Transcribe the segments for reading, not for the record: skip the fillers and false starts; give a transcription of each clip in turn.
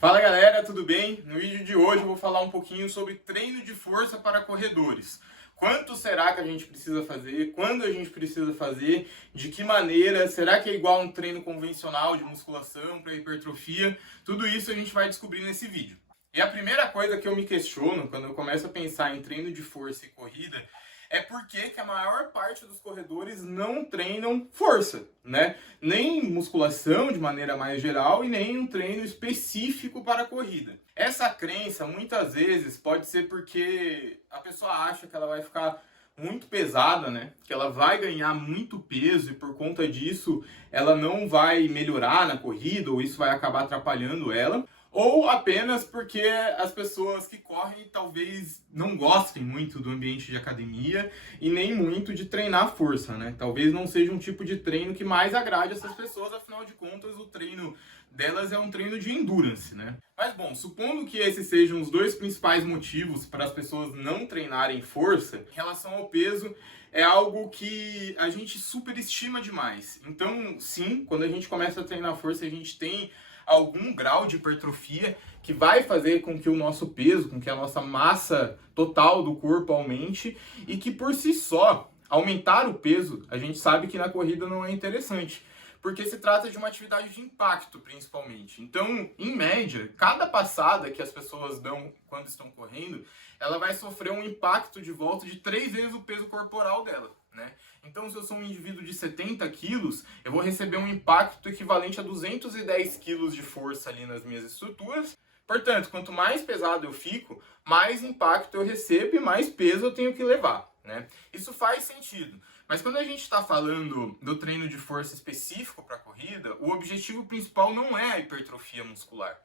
Fala galera, tudo bem? No vídeo de hoje eu vou falar um pouquinho sobre treino de força para corredores. Quanto será que a gente precisa fazer? Quando a gente precisa fazer? De que maneira? Será que é igual a um treino convencional de musculação para hipertrofia? Tudo isso a gente vai descobrir nesse vídeo. E a primeira coisa que eu me questiono quando eu começo a pensar em treino de força e corrida é por que a maior parte dos corredores não treinam força, né? Nem musculação de maneira mais geral e nem um treino específico para a corrida. Essa crença muitas vezes pode ser porque a pessoa acha que ela vai ficar muito pesada, né? Que ela vai ganhar muito peso e por conta disso ela não vai melhorar na corrida ou isso vai acabar atrapalhando ela. Ou apenas porque as pessoas que correm talvez não gostem muito do ambiente de academia e nem muito de treinar força, né? Talvez não seja um tipo de treino que mais agrade essas pessoas, afinal de contas o treino delas é um treino de endurance, né? Mas bom, supondo que esses sejam os dois principais motivos para as pessoas não treinarem força, em relação ao peso, é algo que a gente superestima demais. Então, sim, quando a gente começa a treinar força, a gente tem algum grau de hipertrofia que vai fazer com que o nosso peso, com que a nossa massa total do corpo aumente e que por si só, aumentar o peso, a gente sabe que na corrida não é interessante, porque se trata de uma atividade de impacto principalmente. Então, em média, cada passada que as pessoas dão quando estão correndo, ela vai sofrer um impacto de volta de 3 vezes o peso corporal dela, né? Então, se eu sou um indivíduo de 70 quilos, eu vou receber um impacto equivalente a 210 quilos de força ali nas minhas estruturas. Portanto, quanto mais pesado eu fico, mais impacto eu recebo e mais peso eu tenho que levar, né? Isso faz sentido. Mas quando a gente está falando do treino de força específico para a corrida, o objetivo principal não é a hipertrofia muscular.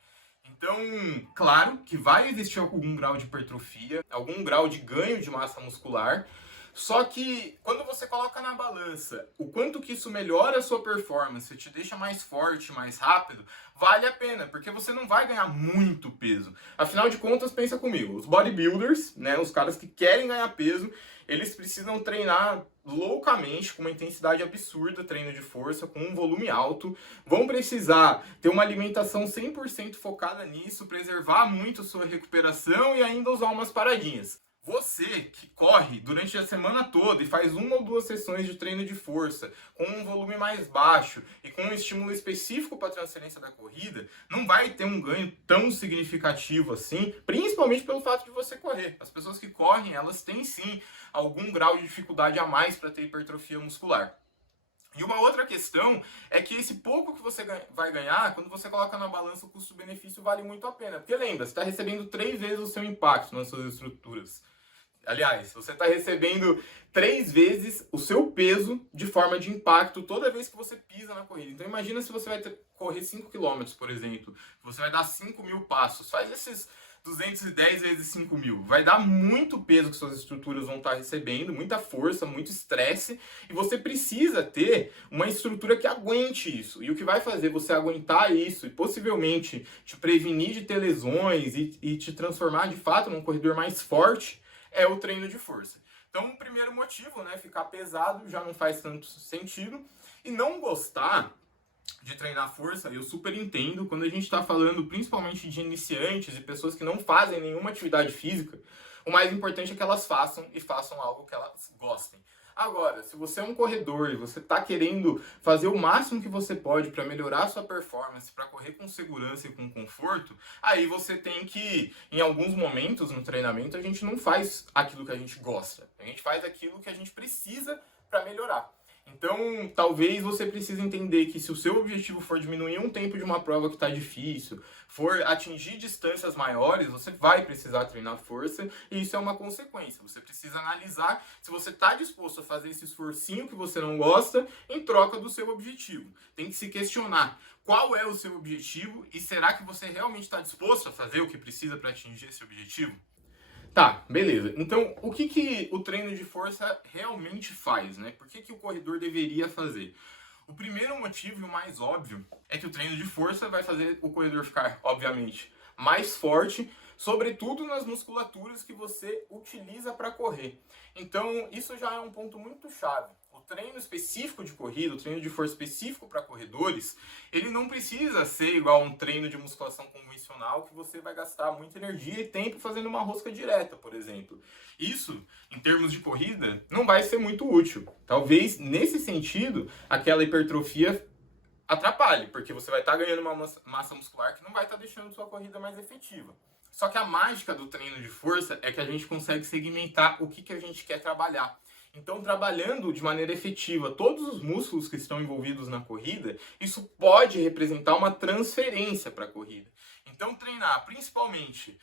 Então, claro que vai existir algum grau de hipertrofia, algum grau de ganho de massa muscular, só que quando você coloca na balança o quanto que isso melhora a sua performance, te deixa mais forte, mais rápido, vale a pena, porque você não vai ganhar muito peso. Afinal de contas, pensa comigo, os bodybuilders, né, os caras que querem ganhar peso, eles precisam treinar loucamente, com uma intensidade absurda, treino de força, com um volume alto, vão precisar ter uma alimentação 100% focada nisso, preservar muito sua recuperação e ainda usar umas paradinhas. Você que corre durante a semana toda e faz 1 ou 2 sessões de treino de força com um volume mais baixo e com um estímulo específico para a transferência da corrida, não vai ter um ganho tão significativo assim, principalmente pelo fato de você correr. As pessoas que correm, elas têm sim algum grau de dificuldade a mais para ter hipertrofia muscular. E uma outra questão é que esse pouco que você vai ganhar, quando você coloca na balança, o custo-benefício vale muito a pena. Porque lembra, você está recebendo 3 vezes o seu impacto nas suas estruturas. Aliás, você está recebendo 3 vezes o seu peso de forma de impacto toda vez que você pisa na corrida. Então imagina se você vai correr 5 km, por exemplo. Você vai dar 5.000 passos. Faz esses 210 vezes 5.000. Vai dar muito peso que suas estruturas vão estar recebendo, muita força, muito estresse. E você precisa ter uma estrutura que aguente isso. E o que vai fazer você aguentar isso e possivelmente te prevenir de ter lesões e te transformar de fato num corredor mais forte é o treino de força. Então, o primeiro motivo, né, ficar pesado já não faz tanto sentido. E não gostar de treinar força, eu super entendo. Quando a gente está falando principalmente de iniciantes e pessoas que não fazem nenhuma atividade física, o mais importante é que elas façam e façam algo que elas gostem. Agora, se você é um corredor e você está querendo fazer o máximo que você pode para melhorar a sua performance, para correr com segurança e com conforto, aí você tem que, em alguns momentos no treinamento, a gente não faz aquilo que a gente gosta. A gente faz aquilo que a gente precisa para melhorar. Então, talvez você precise entender que se o seu objetivo for diminuir um tempo de uma prova que está difícil, for atingir distâncias maiores, você vai precisar treinar força e isso é uma consequência. Você precisa analisar se você está disposto a fazer esse esforcinho que você não gosta em troca do seu objetivo. Tem que se questionar qual é o seu objetivo e será que você realmente está disposto a fazer o que precisa para atingir esse objetivo? Tá, beleza. Então, o que o treino de força realmente faz, né? Por que o corredor deveria fazer? O primeiro motivo e o mais óbvio é que o treino de força vai fazer o corredor ficar, obviamente, mais forte, sobretudo nas musculaturas que você utiliza para correr. Então, isso já é um ponto muito chave. O treino específico de corrida, o treino de força específico para corredores, ele não precisa ser igual a um treino de musculação convencional que você vai gastar muita energia e tempo fazendo uma rosca direta, por exemplo. Isso, em termos de corrida, não vai ser muito útil. Talvez, nesse sentido, aquela hipertrofia atrapalhe, porque você vai estar ganhando uma massa muscular que não vai estar deixando sua corrida mais efetiva. Só que a mágica do treino de força é que a gente consegue segmentar o que a gente quer trabalhar. Então, trabalhando de maneira efetiva todos os músculos que estão envolvidos na corrida, isso pode representar uma transferência para a corrida. Então, treinar principalmente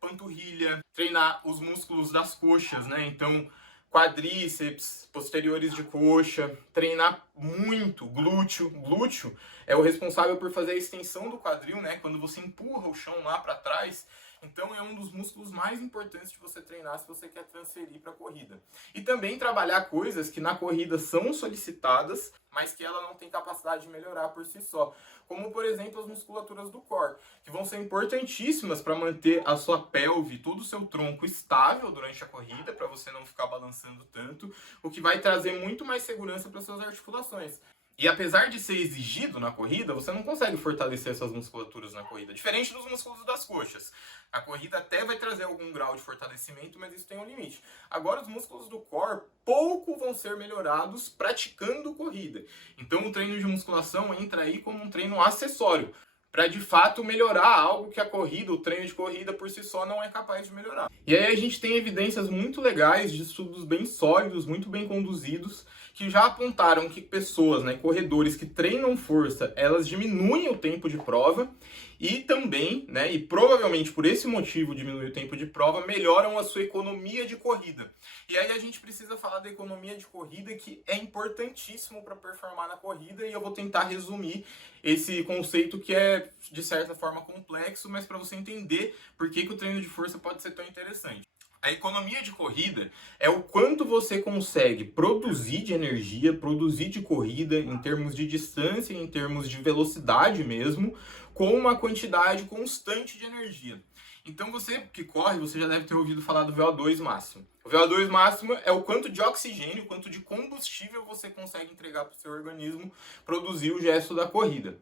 panturrilha, treinar os músculos das coxas, né? Então, quadríceps, posteriores de coxa, treinar muito glúteo. Glúteo é o responsável por fazer a extensão do quadril, né? Quando você empurra o chão lá para trás. Então é um dos músculos mais importantes de você treinar se você quer transferir para a corrida. E também trabalhar coisas que na corrida são solicitadas, mas que ela não tem capacidade de melhorar por si só. Como, por exemplo, as musculaturas do core, que vão ser importantíssimas para manter a sua pelve, todo o seu tronco estável durante a corrida, para você não ficar balançando tanto, o que vai trazer muito mais segurança para suas articulações. E apesar de ser exigido na corrida, você não consegue fortalecer essas musculaturas na corrida. Diferente dos músculos das coxas. A corrida até vai trazer algum grau de fortalecimento, mas isso tem um limite. Agora, os músculos do core pouco vão ser melhorados praticando corrida. Então, o treino de musculação entra aí como um treino acessório, para de fato melhorar algo que a corrida, o treino de corrida por si só não é capaz de melhorar. E aí a gente tem evidências muito legais de estudos bem sólidos, muito bem conduzidos, que já apontaram que pessoas, né, corredores que treinam força, elas diminuem o tempo de prova e também, né, e provavelmente por esse motivo diminuir o tempo de prova, melhoram a sua economia de corrida. E aí a gente precisa falar da economia de corrida, que é importantíssimo para performar na corrida, e eu vou tentar resumir esse conceito que é, de certa forma, complexo, mas para você entender por que o treino de força pode ser tão interessante. A economia de corrida é o quanto você consegue produzir de energia, produzir de corrida, em termos de distância, em termos de velocidade mesmo, com uma quantidade constante de energia. Então você que corre, você já deve ter ouvido falar do VO2 máximo. O VO2 máximo é o quanto de oxigênio, o quanto de combustível você consegue entregar para o seu organismo produzir o gesto da corrida.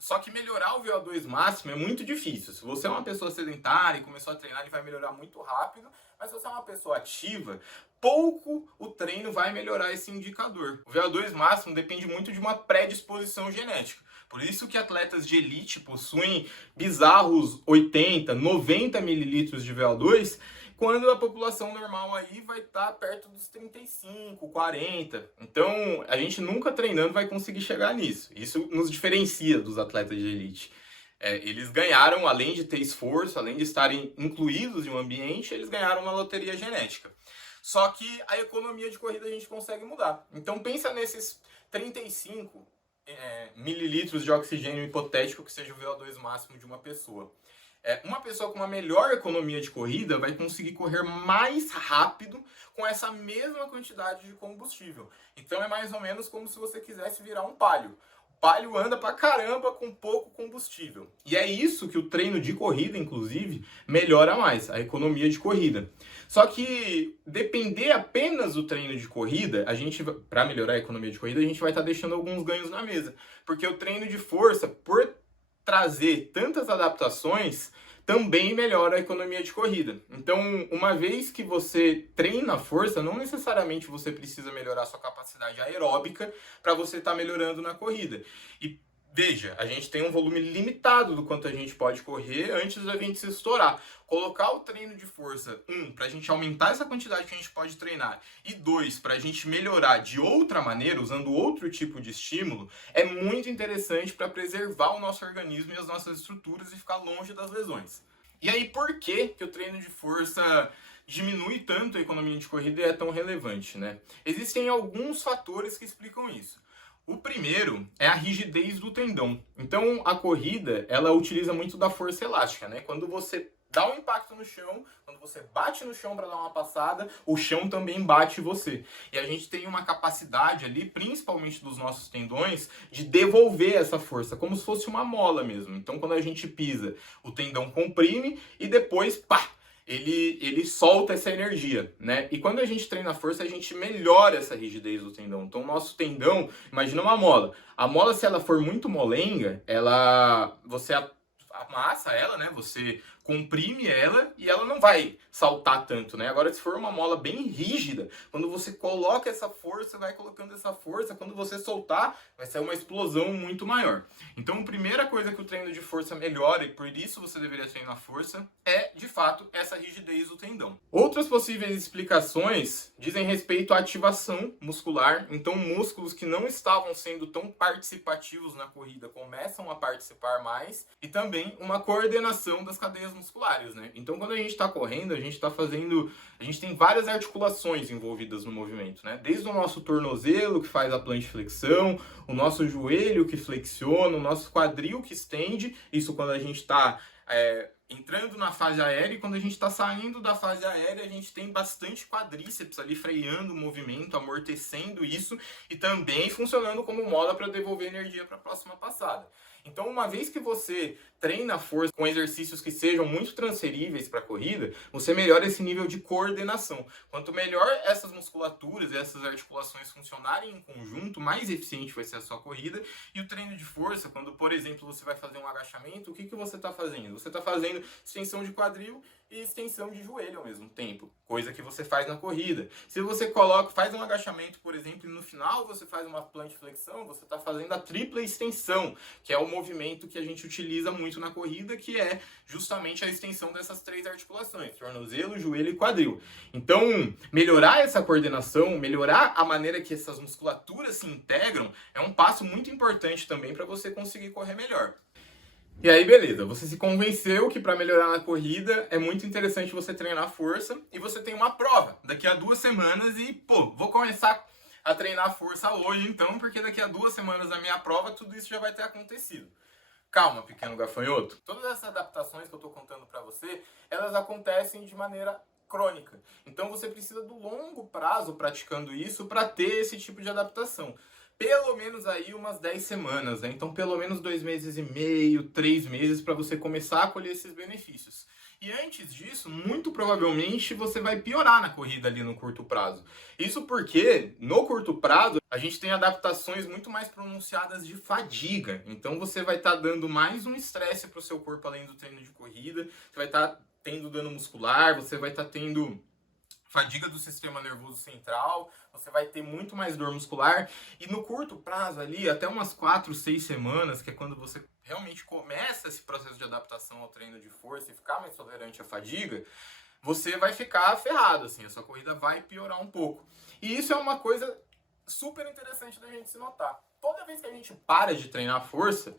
Só que melhorar o VO2 máximo é muito difícil. Se você é uma pessoa sedentária e começou a treinar, ele vai melhorar muito rápido. Mas se você é uma pessoa ativa, pouco o treino vai melhorar esse indicador. O VO2 máximo depende muito de uma predisposição genética. Por isso que atletas de elite possuem bizarros 80, 90 mililitros de VO2, quando a população normal aí vai estar perto dos 35, 40. Então, a gente nunca treinando vai conseguir chegar nisso. Isso nos diferencia dos atletas de elite. Eles ganharam, além de ter esforço, além de estarem incluídos em um ambiente, eles ganharam na loteria genética. Só que a economia de corrida a gente consegue mudar. Então, pensa nesses 35 mililitros de oxigênio hipotético que seja o VO2 máximo de uma pessoa. Uma pessoa com uma melhor economia de corrida vai conseguir correr mais rápido com essa mesma quantidade de combustível. Então é mais ou menos como se você quisesse virar um Palio. O Palio anda pra caramba com pouco combustível. E é isso que o treino de corrida, inclusive, melhora mais, a economia de corrida. Só que depender apenas do treino de corrida, para melhorar a economia de corrida, a gente vai estar deixando alguns ganhos na mesa. Porque o treino de força, por trazer tantas adaptações, também melhora a economia de corrida. Então, uma vez que você treina a força, não necessariamente você precisa melhorar sua capacidade aeróbica para você estar melhorando na corrida. E veja, a gente tem um volume limitado do quanto a gente pode correr antes da gente se estourar. Colocar o treino de força, para a gente aumentar essa quantidade que a gente pode treinar, e 2, para a gente melhorar de outra maneira, usando outro tipo de estímulo, é muito interessante para preservar o nosso organismo e as nossas estruturas e ficar longe das lesões. E aí, por que o treino de força diminui tanto a economia de corrida e é tão relevante, né? Existem alguns fatores que explicam isso. O primeiro é a rigidez do tendão. Então, a corrida, ela utiliza muito da força elástica, né? Quando você dá um impacto no chão, quando você bate no chão para dar uma passada, o chão também bate você. E a gente tem uma capacidade ali, principalmente dos nossos tendões, de devolver essa força, como se fosse uma mola mesmo. Então, quando a gente pisa, o tendão comprime e depois, pá! ele solta essa energia, né? E quando a gente treina força, a gente melhora essa rigidez do tendão. Então, o nosso tendão, imagina uma mola. A mola, se ela for muito molenga, você amassa ela, né? Você comprime ela e ela não vai saltar tanto, né? Agora, se for uma mola bem rígida, quando você coloca essa força, vai colocando essa força, quando você soltar, vai ser uma explosão muito maior. Então, a primeira coisa que o treino de força melhora, e por isso você deveria treinar força, é, de fato, essa rigidez do tendão. Outras possíveis explicações dizem respeito à ativação muscular. Então, músculos que não estavam sendo tão participativos na corrida começam a participar mais, e também uma coordenação das cadeias musculares, né? Então, quando a gente está correndo, a gente tem várias articulações envolvidas no movimento, né? Desde o nosso tornozelo, que faz a plantiflexão, o nosso joelho que flexiona, o nosso quadril que estende, isso quando a gente está entrando na fase aérea, e quando a gente está saindo da fase aérea, a gente tem bastante quadríceps ali freando o movimento, amortecendo isso, e também funcionando como mola para devolver energia para a próxima passada. Então, uma vez que você treina a força com exercícios que sejam muito transferíveis para a corrida, você melhora esse nível de coordenação. Quanto melhor essas musculaturas e essas articulações funcionarem em conjunto, mais eficiente vai ser a sua corrida. E o treino de força, quando, por exemplo, você vai fazer um agachamento, o que você está fazendo? Você está fazendo extensão de quadril e extensão de joelho ao mesmo tempo, coisa que você faz na corrida. Se você faz um agachamento, por exemplo, e no final você faz uma plantiflexão, você está fazendo a tripla extensão, que é o movimento que a gente utiliza muito na corrida, que é justamente a extensão dessas três articulações, tornozelo, joelho e quadril. Então, melhorar essa coordenação, melhorar a maneira que essas musculaturas se integram, é um passo muito importante também para você conseguir correr melhor. E aí, beleza, você se convenceu que para melhorar na corrida é muito interessante você treinar força, e você tem uma prova daqui a 2 semanas e, vou começar a treinar força hoje então, porque daqui a 2 semanas da minha prova tudo isso já vai ter acontecido. Calma, pequeno gafanhoto. Todas essas adaptações que eu estou contando para você, elas acontecem de maneira crônica. Então você precisa do longo prazo praticando isso para ter esse tipo de adaptação. Pelo menos aí umas 10 semanas, né? Então pelo menos 2 meses e meio, 3 meses para você começar a colher esses benefícios. E antes disso, muito provavelmente você vai piorar na corrida ali no curto prazo. Isso porque, no curto prazo, a gente tem adaptações muito mais pronunciadas de fadiga. Então você vai estar dando mais um estresse para o seu corpo além do treino de corrida. Você vai estar tendo dano muscular, você vai estar tendo fadiga do sistema nervoso central, você vai ter muito mais dor muscular. E no curto prazo ali, até umas 4, 6 semanas, que é quando você realmente começa esse processo de adaptação ao treino de força e ficar mais tolerante à fadiga, você vai ficar ferrado, assim, a sua corrida vai piorar um pouco. E isso é uma coisa super interessante da gente se notar. Toda vez que a gente para de treinar força,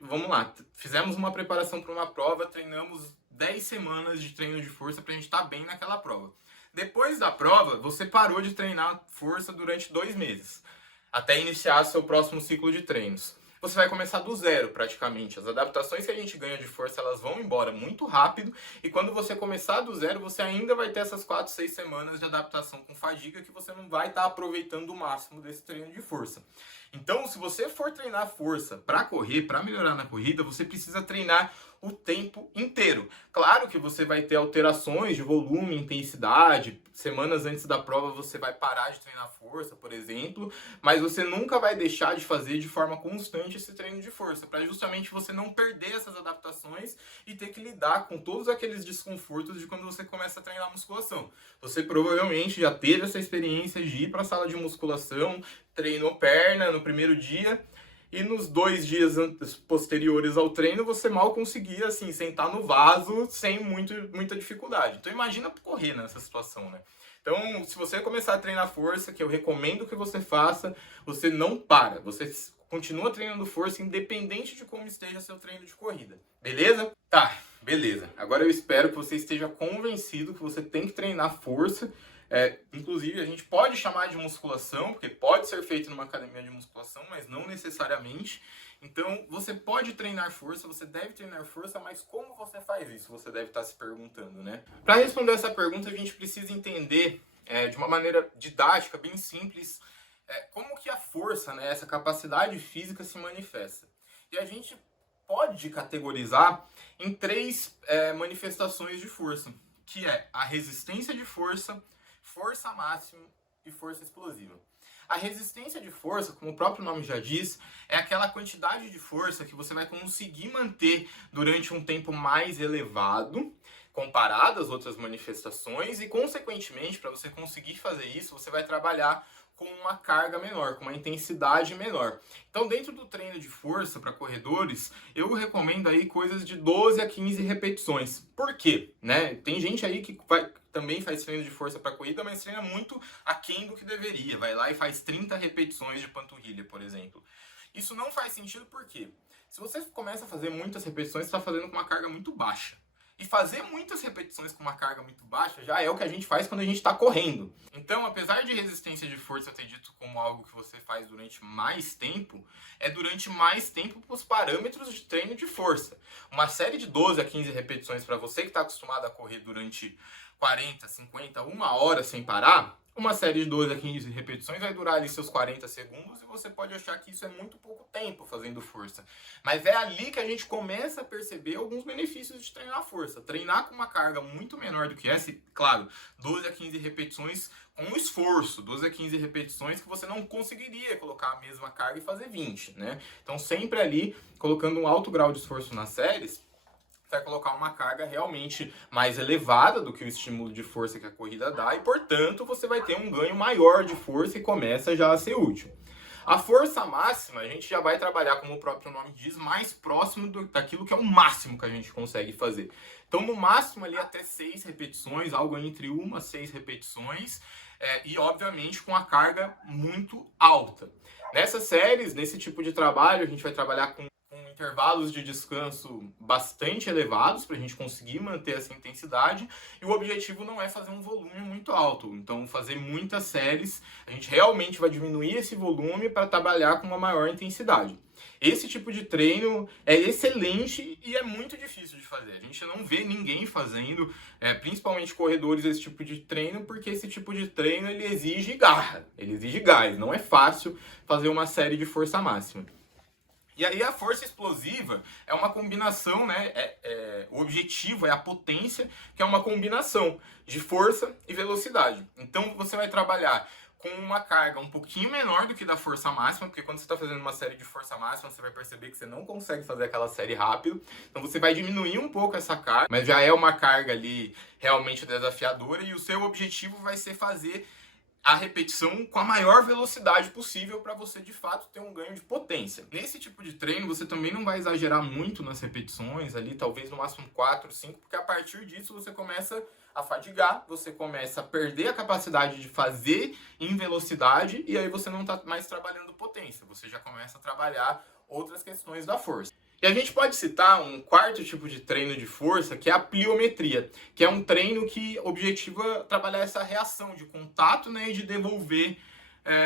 vamos lá, fizemos uma preparação para uma prova, treinamos 10 semanas de treino de força para a gente estar bem naquela prova. Depois da prova, você parou de treinar força durante 2 meses, até iniciar seu próximo ciclo de treinos. Você vai começar do zero, praticamente. As adaptações que a gente ganha de força, elas vão embora muito rápido, e quando você começar do zero, você ainda vai ter essas 4, 6 semanas de adaptação com fadiga, que você não vai estar aproveitando o máximo desse treino de força. Então, se você for treinar força para correr, para melhorar na corrida, você precisa treinar o tempo inteiro. Claro que você vai ter alterações de volume, intensidade. Semanas antes da prova você vai parar de treinar força, por exemplo, mas você nunca vai deixar de fazer de forma constante esse treino de força, para justamente você não perder essas adaptações e ter que lidar com todos aqueles desconfortos de quando você começa a treinar musculação. Você provavelmente já teve essa experiência de ir para a sala de musculação, treinou perna no primeiro dia, e nos 2 dias posteriores ao treino, você mal conseguia, assim, sentar no vaso sem muita dificuldade. Então, imagina correr nessa situação, né? Então, se você começar a treinar força, que eu recomendo que você faça, você não para. Você continua treinando força, independente de como esteja seu treino de corrida. Beleza? Tá, beleza. Agora eu espero que você esteja convencido que você tem que treinar força. Inclusive, a gente pode chamar de musculação, porque pode ser feito numa academia de musculação, mas não necessariamente. Então, você pode treinar força, você deve treinar força, mas como você faz isso? Você deve estar se perguntando, né? Para responder essa pergunta, a gente precisa entender, de uma maneira didática, bem simples, como que a força, né, essa capacidade física se manifesta. E a gente pode categorizar em 3 manifestações de força, que é a resistência de força, força máxima e força explosiva. A resistência de força, como o próprio nome já diz, é aquela quantidade de força que você vai conseguir manter durante um tempo mais elevado, comparado às outras manifestações, e, consequentemente, para você conseguir fazer isso, você vai trabalhar com uma carga menor, com uma intensidade menor. Então, dentro do treino de força para corredores, eu recomendo aí coisas de 12 a 15 repetições. Por quê? Né? Tem gente aí que também faz treino de força para corrida, mas treina muito aquém do que deveria. Vai lá e faz 30 repetições de panturrilha, por exemplo. Isso não faz sentido porque se você começa a fazer muitas repetições, você está fazendo com uma carga muito baixa. E fazer muitas repetições com uma carga muito baixa já é o que a gente faz quando a gente está correndo. Então, apesar de resistência de força eu ter dito como algo que você faz durante mais tempo, é durante mais tempo para os parâmetros de treino de força. Uma série de 12 a 15 repetições para você que está acostumado a correr durante 40, 50, uma hora sem parar, uma série de 12 a 15 repetições vai durar ali seus 40 segundos e você pode achar que isso é muito pouco tempo fazendo força. Mas é ali que a gente começa a perceber alguns benefícios de treinar a força. Treinar com uma carga muito menor do que essa, claro, 12 a 15 repetições com esforço, 12 a 15 repetições que você não conseguiria colocar a mesma carga e fazer 20, né? Então sempre ali, colocando um alto grau de esforço nas séries, vai colocar uma carga realmente mais elevada do que o estímulo de força que a corrida dá e, portanto, você vai ter um ganho maior de força e começa já a ser útil. A força máxima, a gente já vai trabalhar, como o próprio nome diz, mais próximo daquilo que é o máximo que a gente consegue fazer. Então, no máximo, ali até 6 repetições, algo entre 1 a 6 repetições, e, obviamente, com a carga muito alta. Nessas séries, nesse tipo de trabalho, a gente vai trabalhar com intervalos de descanso bastante elevados para a gente conseguir manter essa intensidade, e o objetivo não é fazer um volume muito alto, então fazer muitas séries, a gente realmente vai diminuir esse volume para trabalhar com uma maior intensidade. Esse tipo de treino é excelente e é muito difícil de fazer. A gente não vê ninguém fazendo, principalmente corredores, esse tipo de treino, porque esse tipo de treino ele exige garra, ele exige gás, não é fácil fazer uma série de força máxima. E aí a força explosiva é uma combinação, né? O objetivo é a potência, que é uma combinação de força e velocidade. Então você vai trabalhar com uma carga um pouquinho menor do que da força máxima, porque quando você está fazendo uma série de força máxima, você vai perceber que você não consegue fazer aquela série rápido. Então você vai diminuir um pouco essa carga, mas já é uma carga ali realmente desafiadora, e o seu objetivo vai ser fazer a repetição com a maior velocidade possível para você de fato ter um ganho de potência. Nesse tipo de treino você também não vai exagerar muito nas repetições, ali talvez no máximo 4, 5, porque a partir disso você começa a fadigar, você começa a perder a capacidade de fazer em velocidade, e aí você não está mais trabalhando potência, você já começa a trabalhar outras questões da força. E a gente pode citar um quarto tipo de treino de força, que é a pliometria, que é um treino que objetiva trabalhar essa reação de contato, né, e de devolver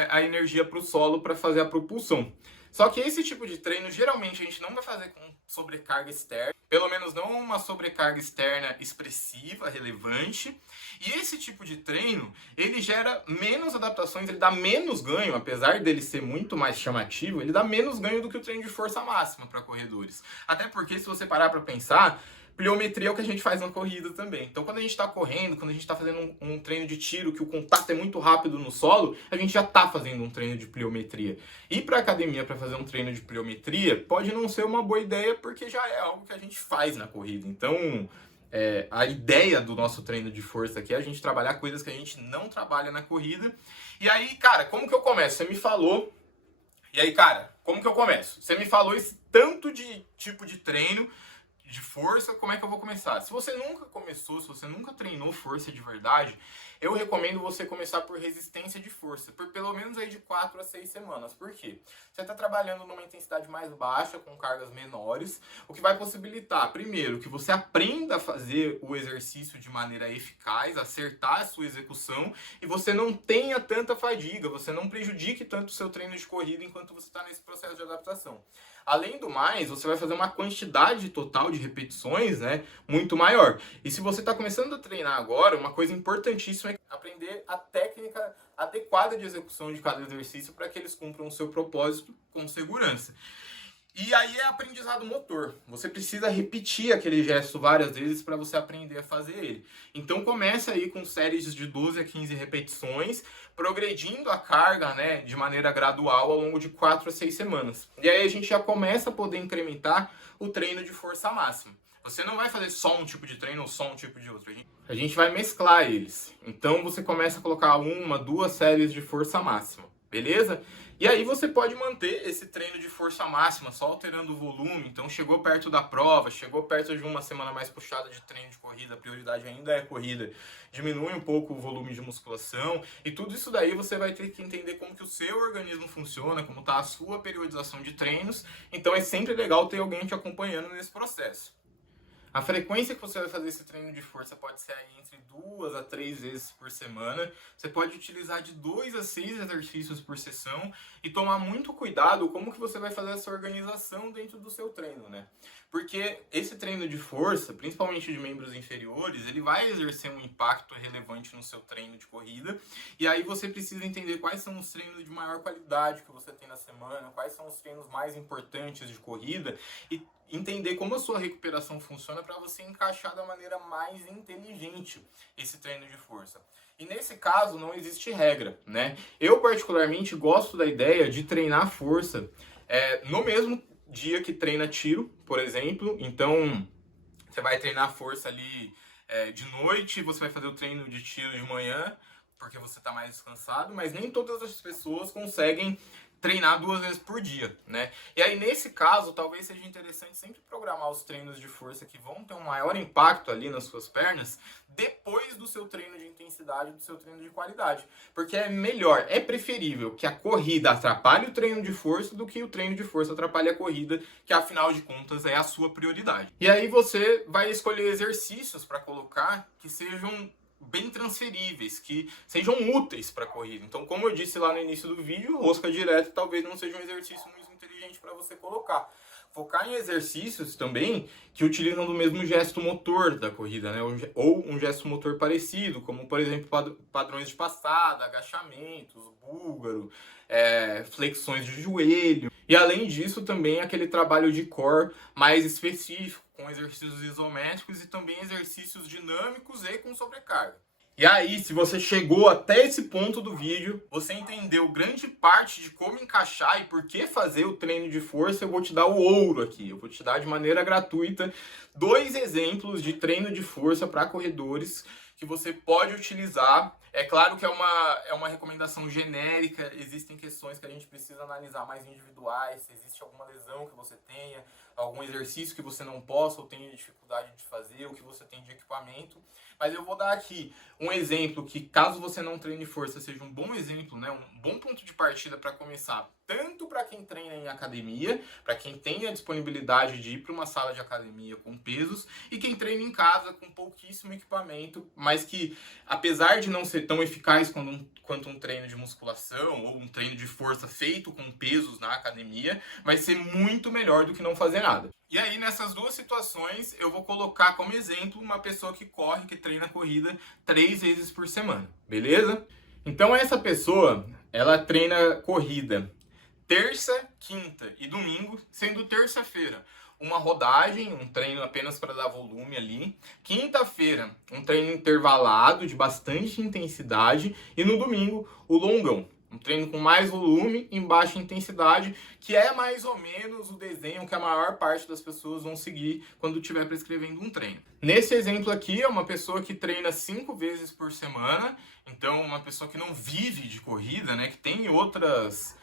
a energia para o solo para fazer a propulsão. Só que esse tipo de treino, geralmente, a gente não vai fazer com sobrecarga externa, pelo menos não uma sobrecarga externa expressiva, relevante. E esse tipo de treino, ele gera menos adaptações, ele dá menos ganho, apesar dele ser muito mais chamativo, ele dá menos ganho do que o treino de força máxima para corredores. Até porque, se você parar para pensar, pliometria é o que a gente faz na corrida também. Então, quando a gente está correndo, quando a gente está fazendo um treino de tiro, que o contato é muito rápido no solo, a gente já está fazendo um treino de pliometria. Ir para a academia para fazer um treino de pliometria pode não ser uma boa ideia, porque já é algo que a gente faz na corrida. Então, a ideia do nosso treino de força aqui é a gente trabalhar coisas que a gente não trabalha na corrida. E aí, cara, como que eu começo? Você me falou... E aí, cara, como que eu começo? Você me falou esse tanto de tipo de treino de força, como é que eu vou começar? Se você nunca começou, se você nunca treinou força de verdade, eu recomendo você começar por resistência de força, por pelo menos aí de 4 a 6 semanas. Por quê? Você está trabalhando numa intensidade mais baixa, com cargas menores, o que vai possibilitar, primeiro, que você aprenda a fazer o exercício de maneira eficaz, acertar a sua execução, e você não tenha tanta fadiga, você não prejudique tanto o seu treino de corrida enquanto você está nesse processo de adaptação. Além do mais, você vai fazer uma quantidade total de repetições, né, muito maior. E se você está começando a treinar agora, uma coisa importantíssima é aprender a técnica adequada de execução de cada exercício para que eles cumpram o seu propósito com segurança. E aí é aprendizado motor. Você precisa repetir aquele gesto várias vezes para você aprender a fazer ele. Então começa aí com séries de 12 a 15 repetições, progredindo a carga, né, de maneira gradual ao longo de 4 a 6 semanas. E aí a gente já começa a poder incrementar o treino de força máxima. Você não vai fazer só um tipo de treino ou só um tipo de outro. A gente vai mesclar eles. Então você começa a colocar 1, 2 séries de força máxima. Beleza? E aí você pode manter esse treino de força máxima, só alterando o volume. Então chegou perto da prova, chegou perto de uma semana mais puxada de treino de corrida, a prioridade ainda é corrida, diminui um pouco o volume de musculação. E tudo isso daí você vai ter que entender como que o seu organismo funciona, como está a sua periodização de treinos. Então é sempre legal ter alguém te acompanhando nesse processo. A frequência que você vai fazer esse treino de força pode ser aí entre 2 a 3 vezes por semana. Você pode utilizar de 2 a 6 exercícios por sessão e tomar muito cuidado como que você vai fazer essa organização dentro do seu treino, né? Porque esse treino de força, principalmente de membros inferiores, ele vai exercer um impacto relevante no seu treino de corrida. E aí você precisa entender quais são os treinos de maior qualidade que você tem na semana, quais são os treinos mais importantes de corrida e entender como a sua recuperação funciona para você encaixar da maneira mais inteligente esse treino de força. E nesse caso não existe regra, né? Eu particularmente gosto da ideia de treinar força no mesmo dia que treina tiro, por exemplo. Então você vai treinar força ali de noite, você vai fazer o treino de tiro de manhã, porque você está mais descansado, mas nem todas as pessoas conseguem treinar 2 vezes por dia, né? E aí, nesse caso, talvez seja interessante sempre programar os treinos de força que vão ter um maior impacto ali nas suas pernas depois do seu treino de intensidade, do seu treino de qualidade. Porque é melhor, é preferível que a corrida atrapalhe o treino de força do que o treino de força atrapalhe a corrida, que afinal de contas é a sua prioridade. E aí você vai escolher exercícios para colocar que sejam bem transferíveis, que sejam úteis para a corrida. Então, como eu disse lá no início do vídeo, rosca direta talvez não seja um exercício muito inteligente para você colocar. Focar em exercícios também que utilizam do mesmo gesto motor da corrida, né? Ou um gesto motor parecido, como por exemplo padrões de passada, agachamentos, búlgaro, flexões de joelho. E além disso também aquele trabalho de core mais específico, com exercícios isométricos e também exercícios dinâmicos e com sobrecarga. E aí, se você chegou até esse ponto do vídeo, você entendeu grande parte de como encaixar e por que fazer o treino de força, eu vou te dar o ouro aqui. Eu vou te dar de maneira gratuita 2 exemplos de treino de força para corredores que você pode utilizar. É claro que é uma recomendação genérica, existem questões que a gente precisa analisar mais individuais, se existe alguma lesão que você tenha, algum exercício que você não possa ou tenha dificuldade de fazer, o que você tem de equipamento. Mas eu vou dar aqui um exemplo que, caso você não treine força, seja um bom exemplo, né? Um bom ponto de partida para começar, tanto para quem treina em academia, para quem tem a disponibilidade de ir para uma sala de academia com pesos, e quem treina em casa com pouquíssimo equipamento, mas que, apesar de não ser tão eficaz quanto um treino de musculação ou um treino de força feito com pesos na academia, vai ser muito melhor do que não fazer nada. E aí, nessas 2 situações, eu vou colocar como exemplo uma pessoa que corre, que treina corrida 3 vezes por semana, beleza? Então, essa pessoa, ela treina corrida terça, quinta e domingo, sendo terça-feira uma rodagem, um treino apenas para dar volume ali. Quinta-feira, um treino intervalado de bastante intensidade. E no domingo, o longão. Um treino com mais volume em baixa intensidade, que é mais ou menos o desenho que a maior parte das pessoas vão seguir quando estiver prescrevendo um treino. Nesse exemplo aqui, é uma pessoa que treina 5 vezes por semana, então uma pessoa que não vive de corrida, né, que tem outras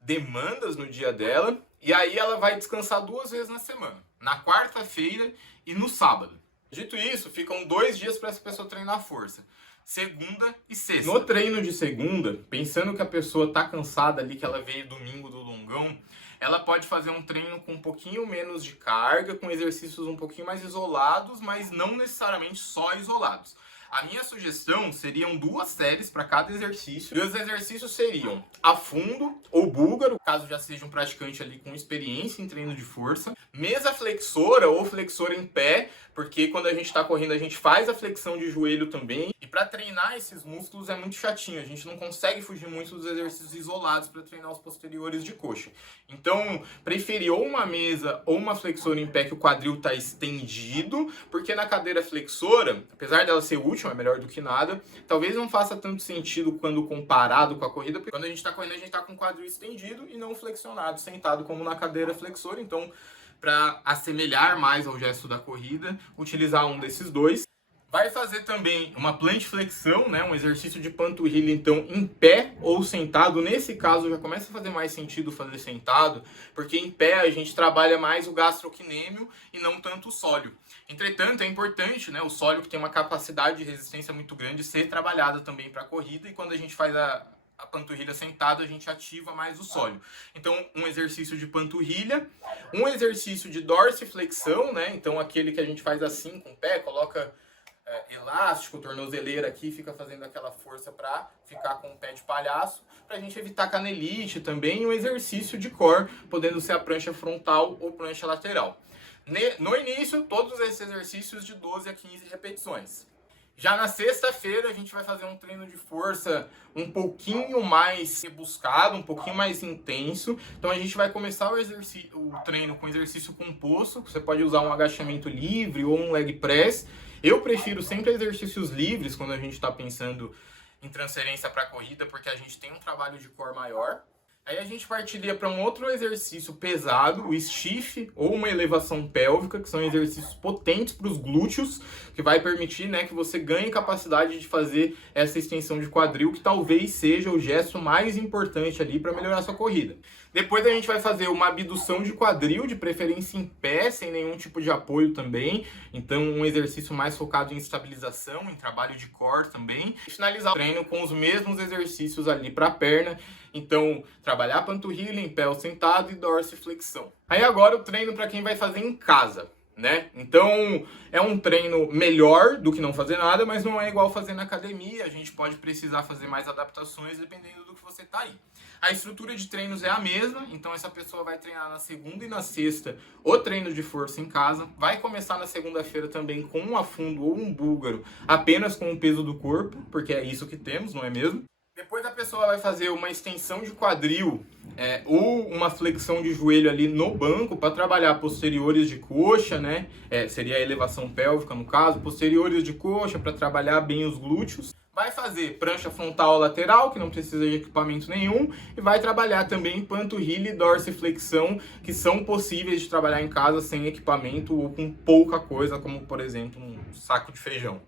demandas no dia dela, e aí ela vai descansar 2 vezes na semana, na quarta-feira e no sábado. Dito isso, ficam 2 dias para essa pessoa treinar força. Segunda e sexta. No treino de segunda, pensando que a pessoa tá cansada ali, que ela veio domingo do longão, ela pode fazer um treino com um pouquinho menos de carga, com exercícios um pouquinho mais isolados, mas não necessariamente só isolados. A minha sugestão seriam 2 séries para cada exercício. E os exercícios seriam afundo ou búlgaro, caso já seja um praticante ali com experiência em treino de força. Mesa flexora ou flexora em pé, porque quando a gente está correndo a gente faz a flexão de joelho também. E para treinar esses músculos é muito chatinho, a gente não consegue fugir muito dos exercícios isolados para treinar os posteriores de coxa. Então, preferir ou uma mesa ou uma flexora em pé que o quadril está estendido, porque na cadeira flexora, apesar dela ser útil, é melhor do que nada, talvez não faça tanto sentido quando comparado com a corrida, porque quando a gente está correndo a gente está com o quadril estendido e não flexionado, sentado como na cadeira flexora. Então, para assemelhar mais ao gesto da corrida, utilizar um desses dois. Vai fazer também uma plantiflexão, né? Um exercício de panturrilha, então, em pé ou sentado. Nesse caso, já começa a fazer mais sentido fazer sentado, porque em pé a gente trabalha mais o gastrocnêmio e não tanto o sólio. Entretanto, é importante, né? O sólio, que tem uma capacidade de resistência muito grande, ser trabalhado também para a corrida, e quando a gente faz a panturrilha sentada, a gente ativa mais o sólio. Então, um exercício de panturrilha, um exercício de dorsiflexão, né? Então, aquele que a gente faz assim com o pé, coloca elástico, tornozeleira aqui, fica fazendo aquela força para ficar com o pé de palhaço, para a gente evitar canelite também, e um exercício de core, podendo ser a prancha frontal ou prancha lateral. No início, todos esses exercícios de 12 a 15 repetições. Já na sexta-feira a gente vai fazer um treino de força um pouquinho mais rebuscado, um pouquinho mais intenso. Então a gente vai começar o treino com exercício composto. Você pode usar um agachamento livre ou um leg press. Eu prefiro sempre exercícios livres quando a gente está pensando em transferência para a corrida, porque a gente tem um trabalho de core maior. Aí a gente partiria para um outro exercício pesado, o stiff ou uma elevação pélvica, que são exercícios potentes para os glúteos, que vai permitir, né, que você ganhe capacidade de fazer essa extensão de quadril, que talvez seja o gesto mais importante ali para melhorar a sua corrida. Depois a gente vai fazer uma abdução de quadril, de preferência em pé, sem nenhum tipo de apoio também. Então um exercício mais focado em estabilização, em trabalho de core também. E finalizar o treino com os mesmos exercícios ali para a perna. Então, trabalhar panturrilha em pé ou sentado e dorsiflexão. Aí agora o treino para quem vai fazer em casa, né? Então, é um treino melhor do que não fazer nada, mas não é igual fazer na academia. A gente pode precisar fazer mais adaptações dependendo do que você tá aí. A estrutura de treinos é a mesma, então essa pessoa vai treinar na segunda e na sexta o treino de força em casa. Vai começar na segunda-feira também com um afundo ou um búlgaro, apenas com o peso do corpo, porque é isso que temos, não é mesmo? Depois a pessoa vai fazer uma extensão de quadril ou uma flexão de joelho ali no banco para trabalhar posteriores de coxa, né? Seria a elevação pélvica no caso, posteriores de coxa para trabalhar bem os glúteos. Vai fazer prancha frontal ou lateral, que não precisa de equipamento nenhum, e vai trabalhar também panturrilha e dorsiflexão, que são possíveis de trabalhar em casa sem equipamento ou com pouca coisa, como por exemplo um saco de feijão.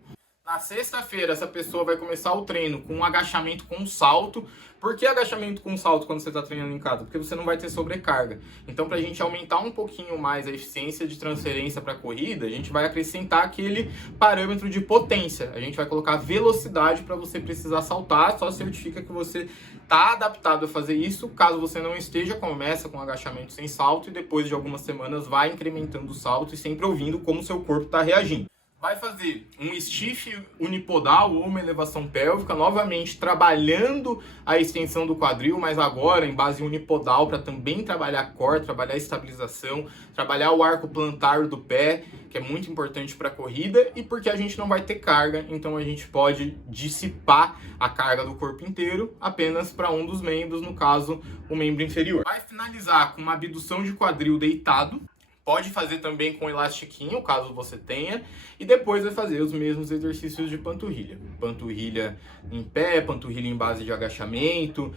Na sexta-feira, essa pessoa vai começar o treino com um agachamento com salto. Por que agachamento com salto quando você está treinando em casa? Porque você não vai ter sobrecarga. Então, para a gente aumentar um pouquinho mais a eficiência de transferência para a corrida, a gente vai acrescentar aquele parâmetro de potência. A gente vai colocar velocidade para você precisar saltar. Só certifica que você está adaptado a fazer isso. Caso você não esteja, começa com agachamento sem salto e depois de algumas semanas vai incrementando o salto e sempre ouvindo como o seu corpo está reagindo. Vai fazer um stiff unipodal ou uma elevação pélvica, novamente trabalhando a extensão do quadril, mas agora em base unipodal para também trabalhar core, trabalhar estabilização, trabalhar o arco plantar do pé, que é muito importante para a corrida, e porque a gente não vai ter carga, então a gente pode dissipar a carga do corpo inteiro apenas para um dos membros, no caso, o membro inferior. Vai finalizar com uma abdução de quadril deitado. Pode fazer também com elastiquinho, caso você tenha. E depois vai fazer os mesmos exercícios de panturrilha. Panturrilha em pé, panturrilha em base de agachamento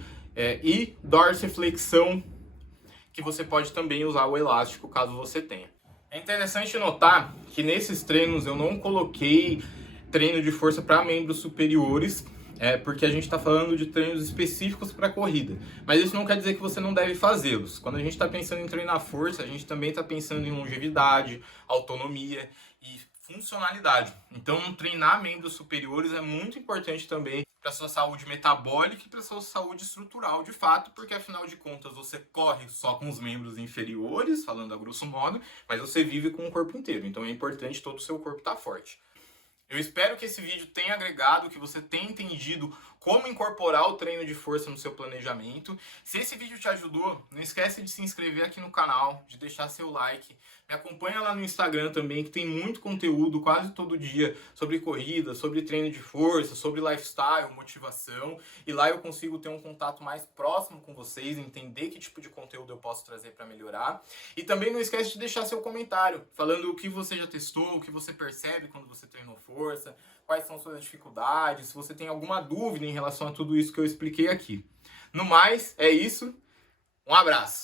e dorsiflexão, que você pode também usar o elástico, caso você tenha. É interessante notar que nesses treinos eu não coloquei treino de força para membros superiores, porque a gente está falando de treinos específicos para corrida. Mas isso não quer dizer que você não deve fazê-los. Quando a gente está pensando em treinar força, a gente também está pensando em longevidade, autonomia e funcionalidade. Então, treinar membros superiores é muito importante também para a sua saúde metabólica e para a sua saúde estrutural, de fato, porque afinal de contas você corre só com os membros inferiores, falando a grosso modo, mas você vive com o corpo inteiro. Então, é importante todo o seu corpo estar forte. Eu espero que esse vídeo tenha agregado, que você tenha entendido como incorporar o treino de força no seu planejamento. Se esse vídeo te ajudou, não esquece de se inscrever aqui no canal, de deixar seu like. Me acompanha lá no Instagram também, que tem muito conteúdo quase todo dia sobre corrida, sobre treino de força, sobre lifestyle, motivação. E lá eu consigo ter um contato mais próximo com vocês, entender que tipo de conteúdo eu posso trazer para melhorar. E também não esquece de deixar seu comentário, falando o que você já testou, o que você percebe quando você treinou força, quais são suas dificuldades, se você tem alguma dúvida em relação a tudo isso que eu expliquei aqui. No mais, é isso. Um abraço!